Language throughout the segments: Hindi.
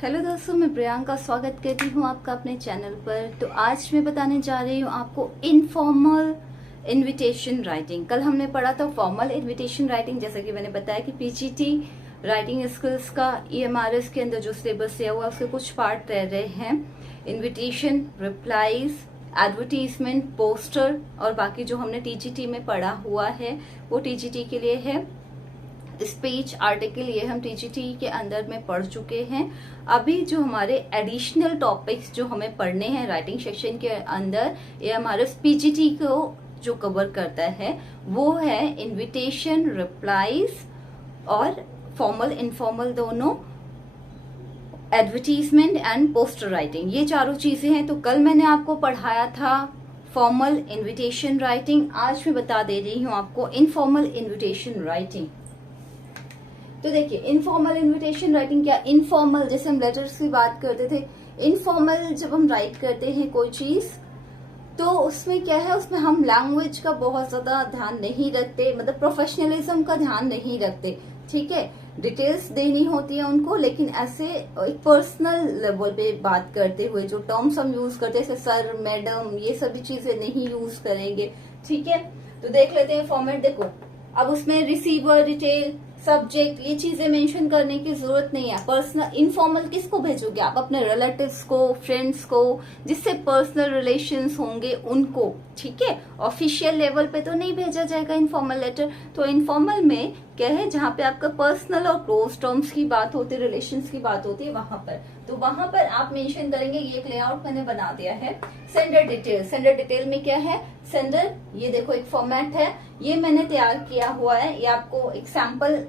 हेलो दोस्तों, मैं प्रियंका स्वागत करती हूँ आपका अपने चैनल पर। तो आज मैं बताने जा रही हूँ आपको इनफॉर्मल इनविटेशन राइटिंग। कल हमने पढ़ा था फॉर्मल इनविटेशन राइटिंग, जैसा कि मैंने बताया कि पीजीटी राइटिंग स्किल्स का ईएमआरएस के अंदर जो सिलेबस दिया हुआ उसके कुछ पार्ट रह रहे हैं। इनविटेशन, रिप्लाईज, एडवर्टीजमेंट, पोस्टर और बाकी जो हमने टीजीटी में पढ़ा हुआ है वो टीजीटी के लिए है। स्पीच, आर्टिकल, ये हम टीजीटी के अंदर में पढ़ चुके हैं। अभी जो हमारे एडिशनल टॉपिक्स जो हमें पढ़ने हैं राइटिंग सेक्शन के अंदर, ये हमारे पीजीटी को जो कवर करता है वो है इनविटेशन, रिप्लाईज और फॉर्मल इनफॉर्मल दोनों, एडवर्टीजमेंट एंड पोस्टर राइटिंग, ये चारों चीजें हैं। तो कल मैंने आपको पढ़ाया था फॉर्मल इनविटेशन राइटिंग, आज मैं बता दे रही हूँ आपको इनफॉर्मल इनविटेशन राइटिंग। तो देखिए, इनफॉर्मल इनविटेशन राइटिंग क्या, इनफॉर्मल जैसे हम लेटर्स की बात करते थे, इनफॉर्मल जब हम राइट करते हैं कोई चीज तो उसमें क्या है, उसमें हम लैंग्वेज का बहुत ज्यादा ध्यान नहीं रखते, मतलब प्रोफेशनलिज्म का ध्यान नहीं रखते। ठीक है, डिटेल्स देनी होती है उनको, लेकिन ऐसे एक पर्सनल लेवल पे बात करते हुए जो टर्म्स हम यूज करते हैं, सर, मैडम, ये सभी चीजें नहीं यूज करेंगे। ठीक है, तो देख लेते हैं फॉर्मेट। देखो, अब उसमें रिसीवर, डिटेल, सब्जेक्ट, ये चीजें मेंशन करने की जरूरत नहीं है। पर्सनल इनफॉर्मल किसको भेजोगे आप? अपने रिलेटिव्स को, फ्रेंड्स को, जिससे पर्सनल रिलेशंस होंगे उनको। ठीक है, ऑफिशियल लेवल पे तो नहीं भेजा जाएगा इनफॉर्मल लेटर। तो इनफॉर्मल में क्या है, जहाँ पे आपका पर्सनल और क्लोज टर्म्स की बात होती है, रिलेशंस की बात होती है, वहां पर तो वहां पर आप मेंशन करेंगे। ये एक लेआउट मैंने बना दिया है। सेंडर डिटेल, सेंडर डिटेल में क्या है, सेंडर, ये देखो एक फॉर्मेट है, ये मैंने तैयार किया हुआ है। ये आपको एग्जाम्पल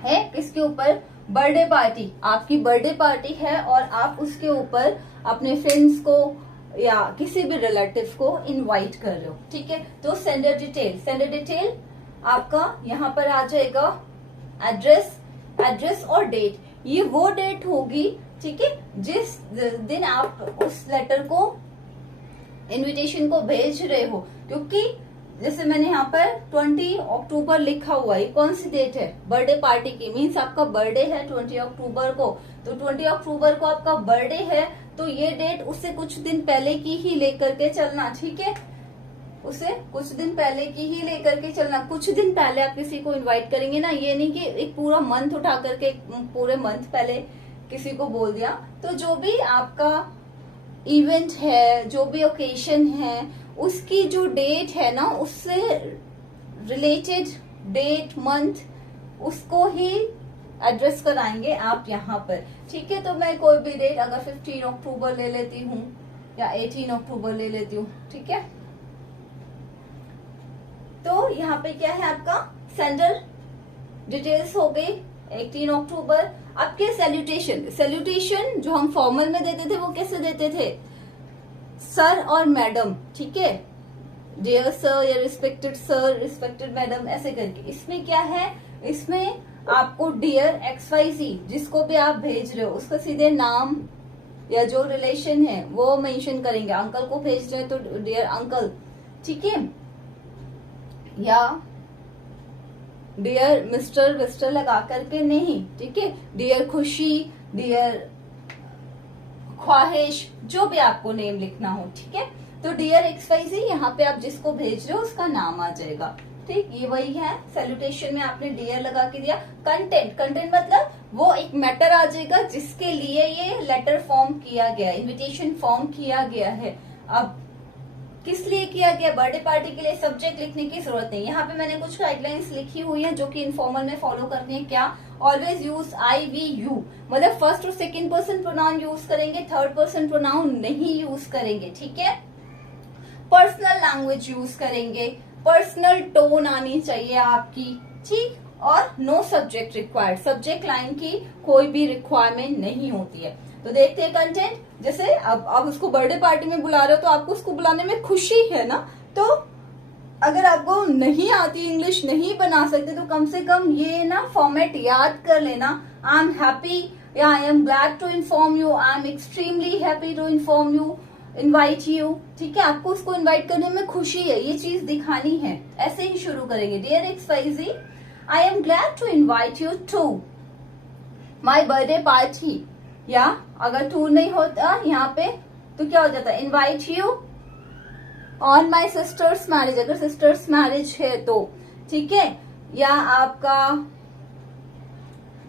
है, इसके ऊपर बर्थडे पार्टी, आपकी बर्थडे पार्टी है और आप उसके ऊपर अपने फ्रेंड्स को या किसी भी रिलेटिव को इनवाइट कर रहे हो। ठीक है, तो सेंडर डिटेल, सेंडर डिटेल आपका यहाँ पर आ जाएगा एड्रेस, एड्रेस और डेट। ये वो डेट होगी, ठीक है, जिस दिन आप उस लेटर को, इनविटेशन को भेज रहे हो। क्योंकि जैसे मैंने यहाँ पर 20 अक्टूबर लिखा हुआ है, कौन सी डेट है, बर्थडे पार्टी की, मीन्स आपका बर्थडे है 20 अक्टूबर को। तो 20 अक्टूबर को आपका बर्थडे है, तो ये डेट उससे कुछ दिन पहले की ही लेकर के चलना। ठीक है, उसे कुछ दिन पहले की ही लेकर के चलना। कुछ दिन पहले आप किसी को इनवाइट करेंगे ना, ये नहीं कि एक पूरा मंथ उठा करके पूरे मंथ पहले किसी को बोल दिया। तो जो भी आपका इवेंट है, जो भी ओकेशन है, उसकी जो डेट है ना, उससे रिलेटेड डेट, मंथ, उसको ही एड्रेस कराएंगे आप यहाँ पर। ठीक है, तो मैं कोई भी डेट अगर 15 अक्टूबर ले लेती हूँ या 18 अक्टूबर ले लेती हूँ। ठीक है, तो यहाँ पे क्या है, आपका सेंडर डिटेल्स हो गई 18 अक्टूबर। आपके सैल्यूटेशन, सैल्यूटेशन जो हम फॉर्मल में देते थे वो कैसे देते थे, सर और मैडम। ठीक है, डियर सर या रिस्पेक्टेड सर, रिस्पेक्टेड मैडम, ऐसे करके। इसमें क्या है, इसमें आपको डियर XYZ जिसको भी आप भेज रहे हो उसका सीधे नाम या जो रिलेशन है वो मेंशन करेंगे। अंकल को भेज रहे हैं तो डियर अंकल, ठीक है, या डियर मिस्टर विस्टर लगा करके नहीं। ठीक है, डियर खुशी, डियर ख्वाहिश, जो भी आपको नेम लिखना हो। ठीक है, तो डियर XYZ, यहाँ पे आप जिसको भेज रहे हो उसका नाम आ जाएगा। ठीक, ये वही है, सैल्यूटेशन में आपने डियर लगा के दिया। कंटेंट, कंटेंट मतलब वो एक मैटर आ जाएगा जिसके लिए ये लेटर फॉर्म किया गया, इन्विटेशन फॉर्म किया गया है। अब किस लिए किया गया, बर्थडे पार्टी के लिए। सब्जेक्ट लिखने की जरूरत नहीं, यहाँ पे मैंने कुछ गाइडलाइंस लिखी हुई है जो कि इनफॉर्मल में फॉलो करनी है। क्या, always use I, we, you, मतलब फर्स्ट और सेकंड पर्सन प्रोनाउन यूज करेंगे, थर्ड पर्सन प्रोनाउन नहीं यूज करेंगे। ठीक है, पर्सनल लैंग्वेज यूज करेंगे, पर्सनल टोन आनी चाहिए आपकी। ठीक, और no subject required, subject line की कोई भी रिक्वायरमेंट नहीं होती है। तो देखते हैं कंटेंट। जैसे अब आप उसको बर्थडे पार्टी में बुला रहे हो तो आपको उसको बुलाने में खुशी है ना, तो अगर आपको नहीं आती, इंग्लिश नहीं बना सकते, तो कम से कम ये ना फॉर्मेट याद कर लेना। आई एम हैप्पी या I am glad to inform you, I am extremely happy to inform you, invite you. ठीक है, आपको उसको इनवाइट करने में खुशी है, ये चीज दिखानी है। ऐसे ही शुरू करेंगे, dear XYZ, I am glad to invite you to my birthday party. या अगर टू नहीं होता यहाँ पे तो क्या हो जाता, invite you on my sisters marriage, अगर सिस्टर्स मैरिज है तो, ठीक है, या आपका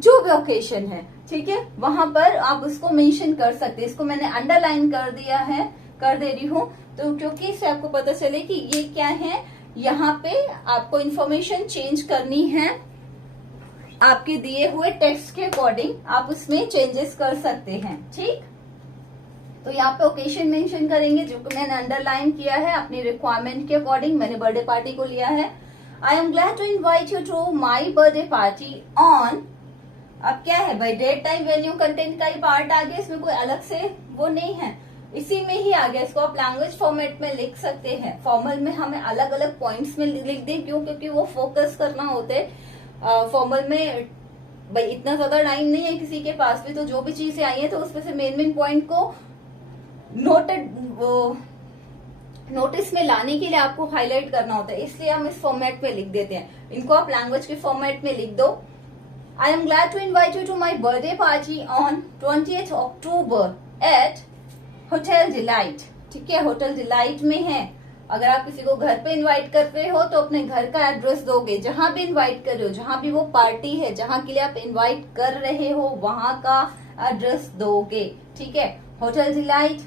जो भी ओकेशन है, ठीक है, वहां पर आप उसको मेंशन कर सकते हैं। इसको मैंने अंडरलाइन कर दिया है, कर दे रही हूँ, तो क्योंकि इससे आपको पता चले कि ये क्या है। यहाँ पे आपको इन्फॉर्मेशन चेंज करनी है, आपके दिए हुए टेक्स्ट के अकॉर्डिंग आप उसमें चेंजेस कर सकते हैं, ठीक। तो यहाँ पे ओकेशन मेंशन करेंगे जो कि मैंने अंडरलाइन किया है अपनी रिक्वायरमेंट के अकॉर्डिंग। मैंने बर्थडे पार्टी को लिया है। I am glad to invite you to my birthday party on, अब क्या है भाई, डेट टाइम वेन्यू कंटेंट का ही पार्ट आ गया, इसमें कोई अलग से वो नहीं है, इसी में ही आ गया। इसको आप लैंग्वेज फॉर्मेट में लिख सकते हैं। फॉर्मल में हमें अलग अलग पॉइंट्स में लिख दें, क्यों, क्योंकि वो फोकस करना होते है। फॉर्मल में भाई इतना ज्यादा टाइम नहीं है किसी के पास भी, तो जो भी चीजें आई है तो उसमें से मेन पॉइंट को नोटिस में लाने के लिए आपको हाईलाइट करना होता है, इसलिए हम इस फॉर्मेट में लिख देते हैं। इनको आप लैंग्वेज के फॉर्मेट में लिख दो। I am glad to invite you to my birthday party on 20th October at Hotel Delight, ठीक है, होटल डिलाइट में है। अगर आप किसी को घर पे इनवाइट कर रहे हो तो अपने घर का एड्रेस दोगे, जहां भी इनवाइट कर रहे हो, जहां भी वो पार्टी है, जहां के लिए आप इनवाइट कर रहे हो, वहां का एड्रेस दोगे, ठीक है। Hotel delight,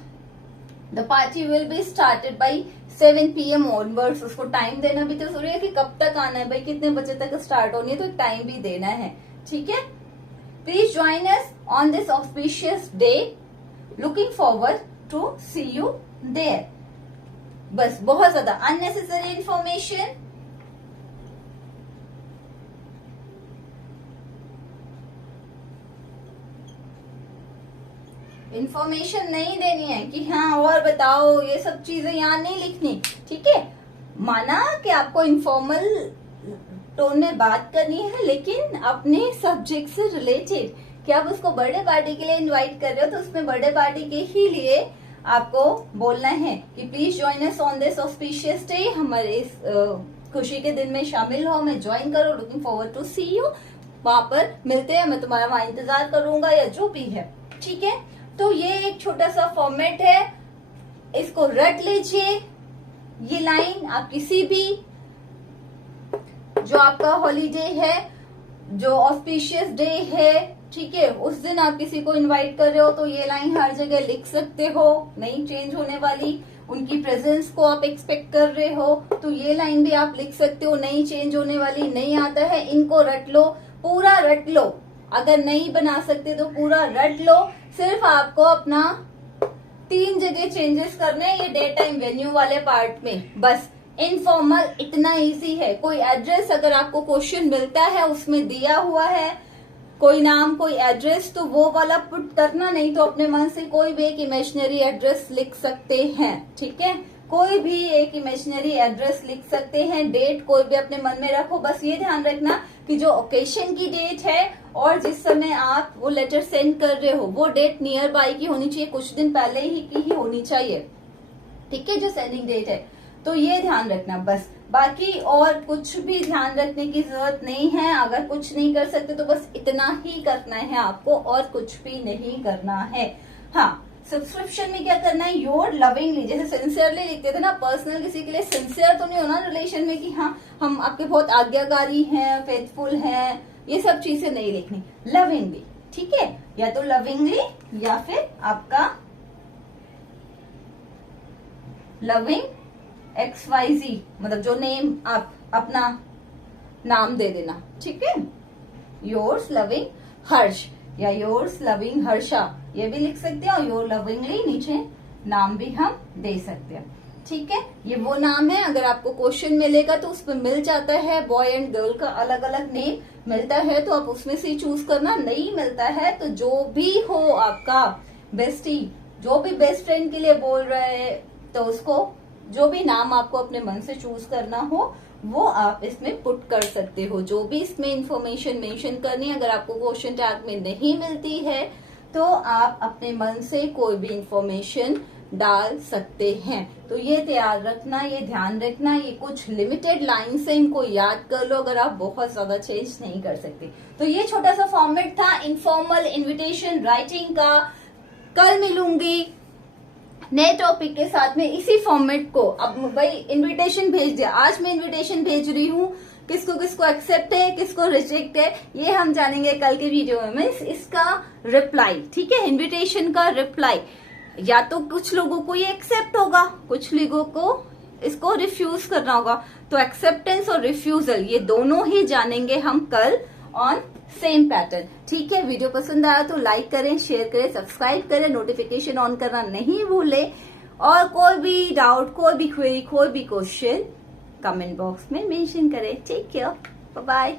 the party will be started by 7 PM onwards. उसको टाइम देना भी तो जरूरी है कि कब तक आना है भाई, कितने बजे तक स्टार्ट होनी है, तो टाइम भी देना है, ठीक है। Please join us on this auspicious day, looking forward to see you there. बस बहुत ज्यादा अननेसेसरी इंफॉर्मेशन नहीं देनी है कि हाँ और बताओ, ये सब चीजें यहाँ नहीं लिखनी, ठीक है। माना कि आपको इनफॉर्मल टोन में बात करनी है, लेकिन अपने सब्जेक्ट से रिलेटेड, कि आप उसको बर्थडे पार्टी के लिए इनवाइट कर रहे हो तो उसमें बर्थडे पार्टी के ही लिए आपको बोलना है कि please join us on this auspicious day, हमारे इस खुशी के दिन में शामिल हो, हमें ज्वाइन करो, looking forward to see you, वहां पर मिलते हैं, मैं तुम्हारा वहां इंतजार करूंगा, या जो भी है, ठीक है। तो ये एक छोटा सा फॉर्मेट है, इसको रट लीजिए। ये लाइन आप किसी भी जो आपका हॉलीडे है, जो ऑस्पिशियस डे है, ठीक है, उस दिन आप किसी को इनवाइट कर रहे हो तो ये लाइन हर जगह लिख सकते हो, नहीं चेंज होने वाली। उनकी प्रेजेंस को आप एक्सपेक्ट कर रहे हो तो ये लाइन भी आप लिख सकते हो, नहीं चेंज होने वाली। नहीं आता है, इनको रट लो, पूरा रट लो। अगर नहीं बना सकते तो पूरा रट लो। सिर्फ आपको अपना 3 जगह चेंजेस करने हैं ये डे टाइम वेन्यू वाले पार्ट में, बस। इनफॉर्मल इतना इजी है। कोई एड्रेस अगर आपको क्वेश्चन मिलता है उसमें दिया हुआ है कोई नाम कोई एड्रेस, तो वो वाला पुट करना, नहीं तो अपने मन से कोई भी एक इमेजिनरी एड्रेस लिख सकते हैं, ठीक है। कोई भी एक इमेजिनरी एड्रेस लिख सकते हैं। डेट कोई भी अपने मन में रखो, बस ये ध्यान रखना कि जो ओकेशन की डेट है और जिस समय आप वो लेटर सेंड कर रहे हो वो डेट नियर बाय की होनी चाहिए, कुछ दिन पहले ही की ही होनी चाहिए, ठीक है, जो सेंडिंग डेट है। तो ये ध्यान रखना बस। बाकी और कुछ भी ध्यान रखने की जरूरत नहीं है। अगर कुछ नहीं कर सकते तो बस इतना ही करना है आपको, और कुछ भी नहीं करना है। हाँ, सब्सक्रिप्शन में क्या करना है, योर लविंगली, जैसे सिंसियरली लिखते थे ना, पर्सनल किसी के लिए सिंसियर तो नहीं होना रिलेशन में कि हाँ हम आपके बहुत आज्ञाकारी हैं, फेथफुल हैं, ये सब चीजें नहीं लिखनी। लविंगली, ठीक है, या तो लविंगली या फिर आपका लविंग XYZ, मतलब जो नेम आप अपना नाम दे देना, ठीक है। योर्स लविंग हर्ष या योर्स लविंग हर्षा, ये भी लिख सकते हैं, और योर लविंगली नीचे नाम भी हम दे सकते हैं, ठीक है। ये वो नाम है, अगर आपको क्वेश्चन मिलेगा तो उसमें मिल जाता है, बॉय एंड गर्ल का अलग अलग नेम मिलता है तो आप उसमें से चूज करना। नहीं मिलता है तो जो भी हो आपका बेस्टी, जो भी बेस्ट फ्रेंड के लिए बोल रहे हैं, तो उसको जो भी नाम आपको अपने मन से चूज करना हो वो आप इसमें पुट कर सकते हो। जो भी इसमें इंफॉर्मेशन मेंशन करनी है, अगर आपको क्वेश्चन टैग में नहीं मिलती है तो आप अपने मन से कोई भी इंफॉर्मेशन डाल सकते हैं। तो ये तैयार रखना, ये ध्यान रखना, ये कुछ लिमिटेड लाइन से इनको याद कर लो अगर आप बहुत ज्यादा चेंज नहीं कर सकते। तो ये छोटा सा फॉर्मेट था इनफॉर्मल इन्विटेशन राइटिंग का। कल मिलूंगी नए टॉपिक के साथ में इसी फॉर्मेट को। अब भाई इनविटेशन भेज दिया, आज मैं इनविटेशन भेज रही हूँ, किसको किसको एक्सेप्ट है किसको रिजेक्ट है ये हम जानेंगे कल के वीडियो में। मीन्स इसका रिप्लाई, ठीक है, इनविटेशन का रिप्लाई या तो कुछ लोगों को ये एक्सेप्ट होगा, कुछ लोगों को इसको रिफ्यूज करना होगा। तो एक्सेप्टेंस और रिफ्यूजल ये दोनों ही जानेंगे हम कल ऑन सेम पैटर्न। ठीक है, वीडियो पसंद आया तो लाइक करें, शेयर करें, सब्सक्राइब करें, नोटिफिकेशन ऑन करना नहीं भूले। और कोई भी डाउट, कोई भी क्वेरी, कोई भी क्वेश्चन कमेंट बॉक्स में मेंशन करें। Take care, bye bye.